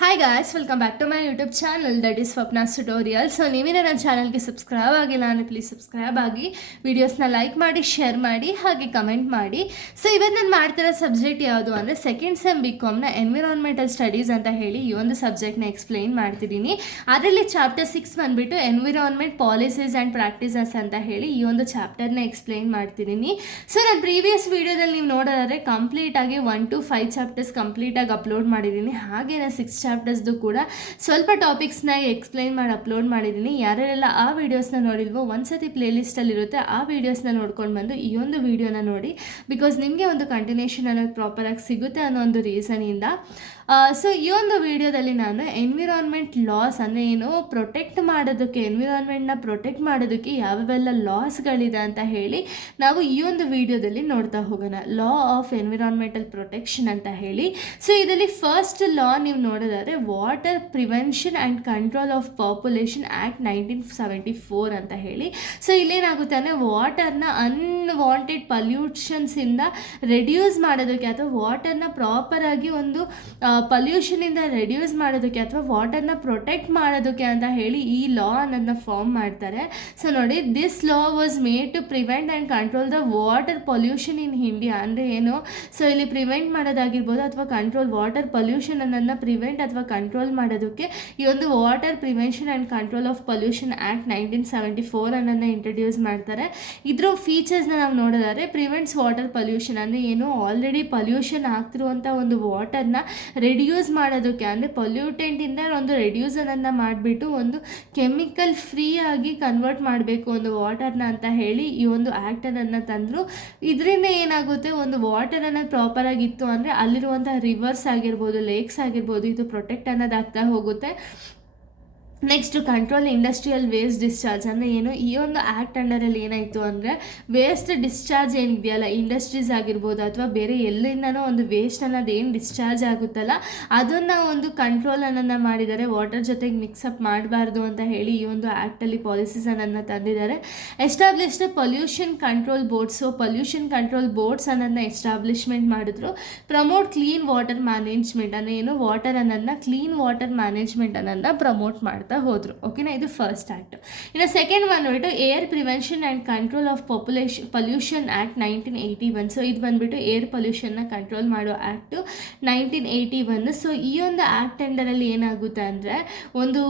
Hi guys, welcome back to my YouTube channel that is Swapna's tutorial. So ನೀವೇನೇ ನನ್ನ ಚಾನಲ್ಗೆ subscribe ಆಗಿಲ್ಲ ಅಂದರೆ ಪ್ಲೀಸ್ ಸಬ್ಸ್ಕ್ರೈಬ್ ಆಗಿ, ವೀಡಿಯೋಸ್ನ ಲೈಕ್ ಮಾಡಿ, ಶೇರ್ ಮಾಡಿ, ಹಾಗೆ ಕಮೆಂಟ್ ಮಾಡಿ. ಸೊ ಇವತ್ತು ನಾನು ಮಾಡ್ತಿರೋ ಸಬ್ಜೆಕ್ಟ್ ಯಾವುದು ಅಂದರೆ ಸೆಕೆಂಡ್ ಸೆಮ್ BComನ ಎನ್ವಿರಾನ್ಮೆಂಟಲ್ ಸ್ಟಡೀಸ್ ಅಂತ ಹೇಳಿ ಈ ಒಂದು ಸಬ್ಜೆಕ್ಟ್ನ ಎಕ್ಸ್ಪ್ಲೈನ್ ಮಾಡ್ತಿದ್ದೀನಿ. ಅದರಲ್ಲಿ ಚಾಪ್ಟರ್ 6 ಬಂದುಬಿಟ್ಟು ಎನ್ವಿರಾನ್ಮೆಂಟ್ ಪಾಲಿಸೀಸ್ ಆ್ಯಂಡ್ ಪ್ರಾಕ್ಟೀಸಸ್ ಅಂತ ಹೇಳಿ ಈ ಒಂದು ಚಾಪ್ಟರ್ನ ಎಕ್ಸ್ಪ್ಲೈನ್ ಮಾಡ್ತಿದ್ದೀನಿ. ಸೊ ನಾನು ಪ್ರೀವಿಯಸ್ ವೀಡಿಯೋದಲ್ಲಿ ನೀವು ನೋಡೋದಾದರೆ ಕಂಪ್ಲೀಟಾಗಿ 1 to 5 ಚಾಪ್ಟರ್ಸ್ ಕಂಪ್ಲೀಟಾಗಿ ಅಪ್ಲೋಡ್ ಮಾಡಿದ್ದೀನಿ. ಹಾಗೆ ನಾನು 6 ಚಾಪ್ಟರ್ಸ್ದು ಕೂಡ ಸ್ವಲ್ಪ ಟಾಪಿಕ್ಸ್ನ ಎಕ್ಸ್ಪ್ಲೈನ್ ಮಾಡಿ ಅಪ್ಲೋಡ್ ಮಾಡಿದ್ದೀನಿ. ಯಾರೆಲ್ಲ ಆ ವೀಡಿಯೋಸ್ನ ನೋಡಿಲ್ವೋ ಒಂದ್ಸತಿ ಪ್ಲೇಲಿಸ್ಟಲ್ಲಿರುತ್ತೆ, ಆ ವೀಡಿಯೋಸ್ನ ನೋಡ್ಕೊಂಡು ಬಂದು ಈ ಒಂದು ವೀಡಿಯೋನ ನೋಡಿ. ಬಿಕಾಸ್ ನಿಮಗೆ ಒಂದು ಕಂಟಿನ್ಯೂಷನ್ ಅನ್ನೋದು ಪ್ರಾಪರಾಗಿ ಸಿಗುತ್ತೆ ಅನ್ನೋ ಒಂದು ರೀಸನಿಂದ. ಸೊ ಈ ಒಂದು ವಿಡಿಯೋದಲ್ಲಿ ನಾನು ಎನ್ವಿರಾನ್ಮೆಂಟ್ ಲಾಸ್ ಅಂದರೆ ಏನು, ಪ್ರೊಟೆಕ್ಟ್ ಮಾಡೋದಕ್ಕೆ, ಎನ್ವಿರಾನ್ಮೆಂಟ್ನ ಪ್ರೊಟೆಕ್ಟ್ ಮಾಡೋದಕ್ಕೆ ಯಾವೆಲ್ಲ ಲಾಸ್ಗಳಿದೆ ಅಂತ ಹೇಳಿ ನಾವು ಈ ಒಂದು ವಿಡಿಯೋದಲ್ಲಿ ನೋಡ್ತಾ ಹೋಗೋಣ. ಲಾ ಆಫ್ ಎನ್ವಿರಾನ್ಮೆಂಟಲ್ ಪ್ರೊಟೆಕ್ಷನ್ ಅಂತ ಹೇಳಿ. ಸೊ ಇದರಲ್ಲಿ ಫಸ್ಟ್ ಲಾ ನೀವು ನೋಡೋದಾದರೆ water prevention and control of population act 1974 ಅಂತ ಹೇಳಿ. ಸೊ ಇಲ್ಲೇನಾಗುತ್ತೆ ಅಂದರೆ ವಾಟರ್ನ ಅನ್ವಾಂಟೆಡ್ ಪಲ್ಯೂಷನ್ಸಿಂದ ರೆಡ್ಯೂಸ್ ಮಾಡೋದಕ್ಕೆ ಅಥವಾ ವಾಟರ್ನ ಪ್ರಾಪರಾಗಿ ಒಂದು ಪಲ್ಯೂಷನಿಂದ ರೆಡ್ಯೂಸ್ ಮಾಡೋದಕ್ಕೆ ಅಥವಾ ವಾಟರ್ನ ಪ್ರೊಟೆಕ್ಟ್ ಮಾಡೋದಕ್ಕೆ ಅಂತ ಹೇಳಿ ಈ ಲಾ ಅನ್ನೋದನ್ನ ಫಾರ್ಮ್ ಮಾಡ್ತಾರೆ. ಸೊ ನೋಡಿ, this law was made to prevent and control the water pollution in India. ಅಂದರೆ ಏನು, ಸೊ ಇಲ್ಲಿ ಪ್ರಿವೆಂಟ್ ಮಾಡೋದಾಗಿರ್ಬೋದು ಅಥವಾ ಕಂಟ್ರೋಲ್, ವಾಟರ್ ಪೊಲ್ಯೂಷನ್ ಅನ್ನೋದನ್ನ ಪ್ರಿವೆಂಟ್ ಅಥವಾ ಕಂಟ್ರೋಲ್ ಮಾಡೋದಕ್ಕೆ ಈ ಒಂದು water prevention and control of pollution act 1974 ಅನ್ನೋದನ್ನ ಇಂಟ್ರಡ್ಯೂಸ್ ಮಾಡ್ತಾರೆ. ಇದ್ರ ಫೀಚರ್ಸ್ನ ನಾವು ನೋಡೋದಾದ್ರೆ, ಪ್ರಿವೆಂಟ್ಸ್ ವಾಟರ್ ಪೊಲ್ಯೂಷನ್ ಅಂದರೆ ಏನು, ಆಲ್ರೆಡಿ ಪೊಲ್ಯೂಷನ್ ಆಗ್ತಿರುವಂಥ ಒಂದು ವಾಟರ್ನ ರೆಡ್ಯೂಸ್ ಮಾಡೋದಕ್ಕೆ, ಅಂದರೆ ಪೊಲ್ಯೂಟೆಂಟಿಂದ ಒಂದು ರೆಡ್ಯೂಸನ್ನು ಮಾಡಿಬಿಟ್ಟು ಒಂದು ಕೆಮಿಕಲ್ ಫ್ರೀ ಆಗಿ ಕನ್ವರ್ಟ್ ಮಾಡಬೇಕು ಒಂದು ವಾಟರ್ನ ಅಂತ ಹೇಳಿ ಈ ಒಂದು ಆ್ಯಕ್ಟನ್ನು ತಂದರು. ಇದರಿಂದ ಏನಾಗುತ್ತೆ, ಒಂದು ವಾಟರ್ ಅನ್ನೋದು ಪ್ರಾಪರಾಗಿತ್ತು ಅಂದರೆ ಅಲ್ಲಿರುವಂಥ ರಿವರ್ಸ್ ಆಗಿರ್ಬೋದು, ಲೇಕ್ಸ್ ಆಗಿರ್ಬೋದು, ಇದು ಪ್ರೊಟೆಕ್ಟ್ ಅನ್ನೋದಾಗ್ತಾ ಹೋಗುತ್ತೆ. Next control industrial waste discharge ಅಂದರೆ ಏನು, ಈ ಒಂದು ಆ್ಯಕ್ಟ್ ಅಂಡರಲ್ಲಿ ಏನಾಯಿತು ಅಂದರೆ ವೇಸ್ಟ್ ಡಿಸ್ಚಾರ್ಜ್ ಏನಿದೆಯಲ್ಲ, ಇಂಡಸ್ಟ್ರೀಸ್ ಆಗಿರ್ಬೋದು ಅಥವಾ ಬೇರೆ ಎಲ್ಲಿಂದನೋ ಒಂದು ವೇಸ್ಟ್ ಅನ್ನೋದು ಏನು ಡಿಸ್ಚಾರ್ಜ್ ಆಗುತ್ತಲ್ಲ ಅದನ್ನು ಒಂದು ಕಂಟ್ರೋಲ್ ಅನ್ನೋದನ್ನ ಮಾಡಿದ್ದಾರೆ. ವಾಟರ್ ಜೊತೆಗೆ ಮಿಕ್ಸಪ್ ಮಾಡಬಾರ್ದು ಅಂತ ಹೇಳಿ ಈ ಒಂದು ಆ್ಯಕ್ಟಲ್ಲಿ ಪಾಲಿಸೀಸ್ ಅನ್ನೋದನ್ನ ತಂದಿದ್ದಾರೆ. Established pollution control boards. So pollution control boards ಅನ್ನೋದನ್ನ ಎಸ್ಟಾಬ್ಲಿಷ್ಮೆಂಟ್ ಮಾಡಿದ್ರು. ಪ್ರಮೋಟ್ ಕ್ಲೀನ್ ವಾಟರ್ ಮ್ಯಾನೇಜ್ಮೆಂಟ್ ಅಂದರೆ ಏನು, ವಾಟರ್ ಅನ್ನೋದನ್ನ ಕ್ಲೀನ್ ವಾಟರ್ ಮ್ಯಾನೇಜ್ಮೆಂಟ್ ಅನ್ನೋದನ್ನ ಪ್ರಮೋಟ್ ಮಾಡ್ತಾರೆ ಹೋದ್ರು. ಓಕೆನಾ, ಇದು ಫಸ್ಟ್ ಆ್ಯಕ್ಟ್. ಇನ್ನು ಸೆಕೆಂಡ್ ಬಂದ್ಬಿಟ್ಟು air prevention and control of pollution act 1981. So ಇದು ಬಂದ್ಬಿಟ್ಟು ಏರ್ ಪೊಲ್ಯೂಷನ್ನ ಕಂಟ್ರೋಲ್ ಮಾಡೋ ಆ್ಯಕ್ಟು 1981. ಸೊ ಈ ಒಂದು ಆ್ಯಕ್ಟ್ ಅಂಡರಲ್ಲಿ ಏನಾಗುತ್ತೆ ಅಂದರೆ ಒಂದು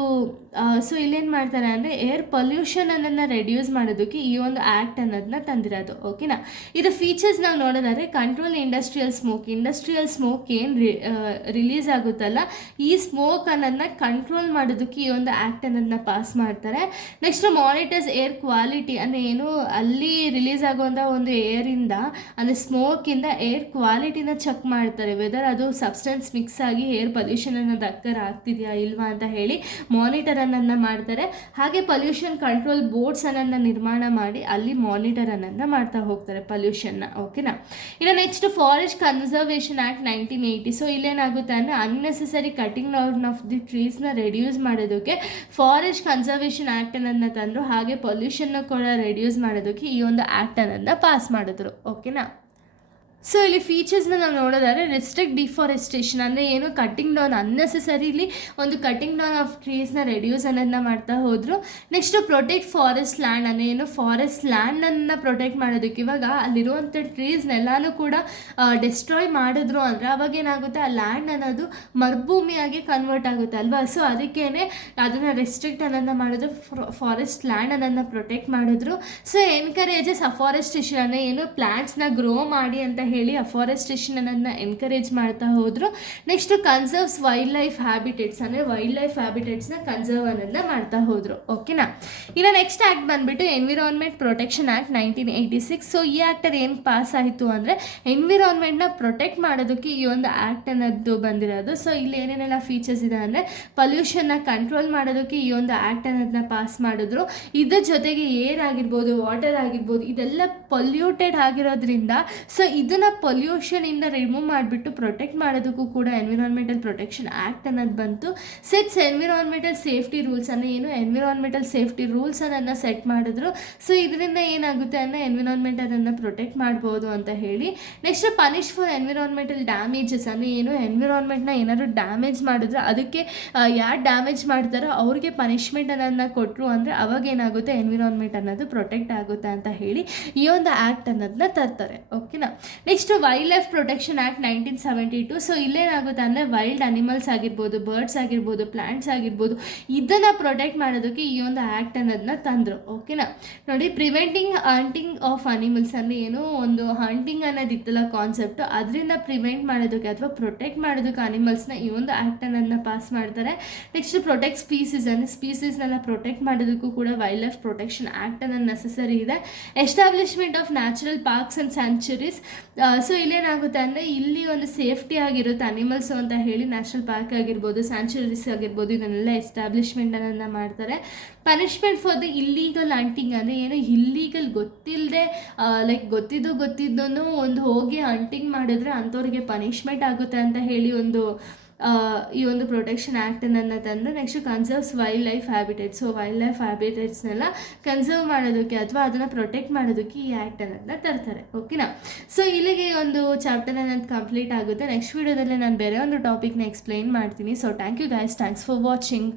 ಸೊ ಇಲ್ಲೇನು ಮಾಡ್ತಾರೆ ಅಂದರೆ ಏರ್ ಪೊಲ್ಯೂಷನ್ ಅನ್ನೋದನ್ನ ರೆಡ್ಯೂಸ್ ಮಾಡೋದಕ್ಕೆ ಈ ಒಂದು ಆ್ಯಕ್ಟ್ ಅನ್ನೋದನ್ನ ತಂದಿರೋದು. ಓಕೆನಾ, ಇದು ಫೀಚರ್ಸ್ ನಾವು ನೋಡೋದಾದರೆ ಕಂಟ್ರೋಲ್ ಇಂಡಸ್ಟ್ರಿಯಲ್ ಸ್ಮೋಕ್ ಏನು ರಿಲೀಸ್ ಆಗುತ್ತಲ್ಲ, ಈ ಸ್ಮೋಕ್ ಅನ್ನೋದನ್ನ ಕಂಟ್ರೋಲ್ ಮಾಡೋದಕ್ಕೆ ಈ ಒಂದು ಆ್ಯಕ್ಟ್ ಅನ್ನೋದನ್ನ ಪಾಸ್ ಮಾಡ್ತಾರೆ. ನೆಕ್ಸ್ಟ್ ಮಾನಿಟರ್ಸ್ ಏರ್ ಕ್ವಾಲಿಟಿ ಅಂದರೆ ಏನು, ಅಲ್ಲಿ ರಿಲೀಸ್ ಆಗುವಂಥ ಒಂದು ಏರಿಂದ ಅಂದರೆ ಸ್ಮೋಕಿಂದ ಏರ್ ಕ್ವಾಲಿಟಿನ ಚೆಕ್ ಮಾಡ್ತಾರೆ, ವೆದರ್ ಅದು ಸಬ್ಸ್ಟೆನ್ಸ್ ಮಿಕ್ಸ್ ಆಗಿ ಏರ್ ಪೊಲ್ಯೂಷನ್ ಅನ್ನೋದು ಆಗ್ತಿದೆಯಾ ಇಲ್ವಾ ಅಂತ ಹೇಳಿ ಮಾನಿಟರ್ ಅನ್ನೋದನ್ನ ಮಾಡ್ತಾರೆ. ಹಾಗೆ ಪೊಲ್ಯೂಷನ್ ಕಂಟ್ರೋಲ್ ಬೋರ್ಡ್ಸ್ ಅನ್ನೋದನ್ನ ನಿರ್ಮಾಣ ಮಾಡಿ ಅಲ್ಲಿ ಮಾನಿಟರ್ ಅನ್ನೋದನ್ನ ಮಾಡ್ತಾ ಹೋಗ್ತಾರೆ ಪೊಲ್ಯೂಷನ್ನ. ಓಕೆನಾ, ಇನ್ನು next forest conservation act 1980. So ಇಲ್ಲೇನಾಗುತ್ತೆ ಅಂದರೆ unnecessary cutting down of the ಟ್ರೀಸ್ನ ರೆಡ್ಯೂಸ್ ಮಾಡೋದಕ್ಕೆ ಫಾರೆಸ್ಟ್ ಕನ್ಸರ್ವೇಷನ್ ಆ್ಯಕ್ಟ್ ಅನ್ನೋದನ್ನ ತಂದರು. ಹಾಗೆ ಪೊಲ್ಯೂಷನ್ನ ಕೂಡ ರೆಡ್ಯೂಸ್ ಮಾಡೋದಕ್ಕೆ ಈ ಒಂದು ಆ್ಯಕ್ಟ್ ಅನ್ನೋದನ್ನ ಪಾಸ್ ಮಾಡಿದ್ರು. ಓಕೆನಾ, ಸೊ ಇಲ್ಲಿ ಫೀಚರ್ಸ್ನ ನಾವು ನೋಡೋದಾದ್ರೆ ರಿಸ್ಟ್ರಿಕ್ಟ್ ಡಿಫಾರೆಸ್ಟೇಷನ್ ಅಂದರೆ ಏನು, ಕಟ್ಟಿಂಗ್ ಡೌನ್ ಅನ್ನೆಸೆಸರಿಲಿ ಒಂದು ಕಟ್ಟಿಂಗ್ ಡೌನ್ ಆಫ್ ಟ್ರೀಸ್ನ ರೆಡ್ಯೂಸ್ ಅನ್ನೋದನ್ನ ಮಾಡ್ತಾ ಹೋದರು. ನೆಕ್ಸ್ಟು ಪ್ರೊಟೆಕ್ಟ್ ಫಾರೆಸ್ಟ್ ಲ್ಯಾಂಡ್ ಅಂದರೆ ಏನು, ಫಾರೆಸ್ಟ್ ಲ್ಯಾಂಡನ್ನು ಪ್ರೊಟೆಕ್ಟ್ ಮಾಡೋದಕ್ಕೆ, ಇವಾಗ ಅಲ್ಲಿರುವಂಥ ಟ್ರೀಸ್ನೆಲ್ಲನೂ ಕೂಡ ಡೆಸ್ಟ್ರಾಯ್ ಮಾಡಿದ್ರು ಅಂದರೆ ಅವಾಗ ಏನಾಗುತ್ತೆ, ಆ ಲ್ಯಾಂಡ್ ಅನ್ನೋದು ಮರುಭೂಮಿಯಾಗಿ ಕನ್ವರ್ಟ್ ಆಗುತ್ತೆ ಅಲ್ವಾ. ಸೊ ಅದಕ್ಕೇ ಅದನ್ನು ರೆಸ್ಟ್ರಿಕ್ಟ್ ಅನ್ನೋದನ್ನ ಮಾಡಿದ್ರು, ಫಾರೆಸ್ಟ್ ಲ್ಯಾಂಡ್ ಅನ್ನೋದನ್ನ ಪ್ರೊಟೆಕ್ಟ್ ಮಾಡಿದ್ರು. ಸೊ ಎನ್ಕರೇಜಸ್ ಅಫಾರೆಸ್ಟೇಷನ್ ಅಂದರೆ ಏನು, ಪ್ಲಾಂಟ್ಸ್ನ ಗ್ರೋ ಮಾಡಿ ಅಂತ ಹೇಳಿ ಅಫಾರೆಸ್ಟೇಷನ್ ಅನ್ನೋದನ್ನ ಎನ್ಕರೇಜ್ ಮಾಡ್ತಾ ಹೋದರು. Next conserves wildlife habitats ಅಂದರೆ ವೈಲ್ಡ್ ಲೈಫ್ ಹ್ಯಾಬಿಟೇಟ್ಸ್ನ ಕನ್ಸರ್ವ್ ಅನ್ನೋದನ್ನ ಮಾಡ್ತಾ ಹೋದರು. ಓಕೆನಾ, ಇನ್ನು ನೆಕ್ಸ್ಟ್ ಆ್ಯಕ್ಟ್ ಬಂದುಬಿಟ್ಟು ಎನ್ವಿರಾನ್ಮೆಂಟ್ ಪ್ರೊಟೆಕ್ಷನ್ ಆ್ಯಕ್ಟ್ 1986. ಸೊ ಈ ಆ್ಯಕ್ಟಲ್ಲಿ ಏನು ಪಾಸ್ ಆಯಿತು ಅಂದರೆ ಎನ್ವಿರಾನ್ಮೆಂಟ್ನ ಪ್ರೊಟೆಕ್ಟ್ ಮಾಡೋದಕ್ಕೆ ಈ ಒಂದು ಆ್ಯಕ್ಟ್ ಅನ್ನೋದು ಬಂದಿರೋದು. ಸೊ ಇಲ್ಲಿ ಏನೇನೆಲ್ಲ ಫೀಚರ್ಸ್ ಇದೆ ಅಂದರೆ ಪೊಲ್ಯೂಷನ್ನ ಕಂಟ್ರೋಲ್ ಮಾಡೋದಕ್ಕೆ ಈ ಒಂದು ಆ್ಯಕ್ಟ್ ಅನ್ನೋದನ್ನ ಪಾಸ್ ಮಾಡಿದ್ರು. ಇದ್ರ ಜೊತೆಗೆ ಏರ್ ಆಗಿರ್ಬೋದು, ವಾಟರ್ ಆಗಿರ್ಬೋದು, ಇದೆಲ್ಲ ಪೊಲ್ಯೂಟೆಡ್ ಆಗಿರೋದ್ರಿಂದ ಸೊ ಇದನ್ನು ಇದನ್ನು ಪೊಲ್ಯೂಷನಿಂದ ರಿಮೂವ್ ಮಾಡಿಬಿಟ್ಟು ಪ್ರೊಟೆಕ್ಟ್ ಮಾಡೋದಕ್ಕೂ ಕೂಡ ಎನ್ವಿರಾನ್ಮೆಂಟಲ್ ಪ್ರೊಟೆಕ್ಷನ್ ಆ್ಯಕ್ಟ್ ಅನ್ನೋದು ಬಂತು. ಸೆಟ್ಸ್ ಎನ್ವಿರಾನ್ಮೆಂಟಲ್ ಸೇಫ್ಟಿ ರೂಲ್ಸನ್ನು ಎನ್ವಿರಾನ್ಮೆಂಟಲ್ ಸೇಫ್ಟಿ ರೂಲ್ಸನ್ನು ಸೆಟ್ ಮಾಡಿದ್ರು. ಸೊ ಇದರಿಂದ ಏನಾಗುತ್ತೆ ಎನ್ವಿರಾನ್ಮೆಂಟ್ ಅದನ್ನು ಪ್ರೊಟೆಕ್ಟ್ ಮಾಡ್ಬೋದು ಅಂತ ಹೇಳಿ. Next punish for environmental damages ಎನ್ವಿರಾನ್ಮೆಂಟ್ನ ಏನಾದರೂ ಡ್ಯಾಮೇಜ್ ಮಾಡಿದ್ರೆ ಅದಕ್ಕೆ ಯಾರು ಡ್ಯಾಮೇಜ್ ಮಾಡ್ತಾರೋ ಅವ್ರಿಗೆ ಪನಿಷ್ಮೆಂಟನ್ನು ಕೊಟ್ಟರು ಅಂದರೆ ಅವಾಗ ಏನಾಗುತ್ತೆ ಎನ್ವಿರಾನ್ಮೆಂಟ್ ಅನ್ನೋದು ಪ್ರೊಟೆಕ್ಟ್ ಆಗುತ್ತೆ ಅಂತ ಹೇಳಿ ಈ ಒಂದು ಆ್ಯಕ್ಟ್ ಅನ್ನೋದನ್ನ ತರ್ತಾರೆ. ಓಕೆನಾ. Next wildlife protection act 1972. So ಇಲ್ಲೇನಾಗುತ್ತೆ ಅಂದರೆ ವೈಲ್ಡ್ ಅನಿಮಲ್ಸ್ ಆಗಿರ್ಬೋದು, ಬರ್ಡ್ಸ್ ಆಗಿರ್ಬೋದು, ಪ್ಲಾಂಟ್ಸ್ ಆಗಿರ್ಬೋದು, ಇದನ್ನು ಪ್ರೊಟೆಕ್ಟ್ ಮಾಡೋದಕ್ಕೆ ಈ ಒಂದು ಆ್ಯಕ್ಟ್ ಅನ್ನೋದನ್ನ ತಂದರು. ಓಕೆನಾ. ನೋಡಿ, ಪ್ರಿವೆಂಟಿಂಗ್ ಹಂಟಿಂಗ್ ಆಫ್ ಅನಿಮಲ್ಸ್ ಒಂದು ಹಂಟಿಂಗ್ ಅನ್ನೋದಿತ್ತಲ್ಲ ಕಾನ್ಸೆಪ್ಟು, ಅದರಿಂದ ಪ್ರಿವೆಂಟ್ ಮಾಡೋದಕ್ಕೆ ಅಥವಾ ಪ್ರೊಟೆಕ್ಟ್ ಮಾಡೋದಕ್ಕೆ ಅನಿಮಲ್ಸ್ನ ಈ ಒಂದು ಆ್ಯಕ್ಟ್ ಅನ್ನೋದನ್ನ ಪಾಸ್ ಮಾಡ್ತಾರೆ. ನೆಕ್ಸ್ಟ್ ಪ್ರೊಟೆಕ್ಟ್ ಸ್ಪೀಸೀಸ್ನೆಲ್ಲ ಪ್ರೊಟೆಕ್ಟ್ ಮಾಡೋದಕ್ಕೂ ಕೂಡ ವೈಲ್ಡ್ ಲೈಫ್ ಪ್ರೊಟೆಕ್ಷನ್ ಆ್ಯಕ್ಟ್ ಅನ್ನೋದು ನೆಸಸರಿ ಇದೆ. Establishment of natural parks and sanctuaries. So ಇಲ್ಲೇನಾಗುತ್ತೆ ಅಂದರೆ ಇಲ್ಲಿ ಒಂದು ಸೇಫ್ಟಿ ಆಗಿರುತ್ತೆ ಅನಿಮಲ್ಸು ಅಂತ ಹೇಳಿ ನ್ಯಾಷನಲ್ ಪಾರ್ಕ್ ಆಗಿರ್ಬೋದು, ಸ್ಯಾಂಕ್ಚುರೀಸ್ ಆಗಿರ್ಬೋದು, ಇದನ್ನೆಲ್ಲ ಎಸ್ಟಾಬ್ಲಿಷ್ಮೆಂಟನ್ನು ಮಾಡ್ತಾರೆ. Punishment for the illegal hunting illegal ಗೊತ್ತಿಲ್ಲದೆ ಗೊತ್ತಿದ್ದೂ ಒಂದು ಹೋಗಿ ಹಂಟಿಂಗ್ ಮಾಡಿದ್ರೆ ಅಂಥವ್ರಿಗೆ ಪನಿಷ್ಮೆಂಟ್ ಆಗುತ್ತೆ ಅಂತ ಹೇಳಿ ಈ ಒಂದು ಪ್ರೊಟೆಕ್ಷನ್ ಆ್ಯಕ್ಟನ್ನು ತಂದು next conserves wildlife habitats. So wildlife ಹ್ಯಾಬಿಟೇಟ್ಸ್ನೆಲ್ಲ ಕನ್ಸರ್ವ್ ಮಾಡೋದಕ್ಕೆ ಅಥವಾ ಅದನ್ನು ಪ್ರೊಟೆಕ್ಟ್ ಮಾಡೋದಕ್ಕೆ ಈ ಆ್ಯಕ್ಟ್ ಅನ್ನೋದನ್ನ ತರ್ತಾರೆ. ಓಕೆನಾ. ಸೊ ಇಲ್ಲಿಗೆ ಒಂದು ಚಾಪ್ಟರ್ ಅನ್ನೋದು ಕಂಪ್ಲೀಟ್ ಆಗುತ್ತೆ. ನೆಕ್ಸ್ಟ್ ವೀಡಿಯೋದಲ್ಲಿ ನಾನು ಬೇರೆ ಒಂದು ಟಾಪಿಕ್ನ ಎಕ್ಸ್ಪ್ಲೈನ್ ಮಾಡ್ತೀನಿ. So thank you guys, thanks for watching.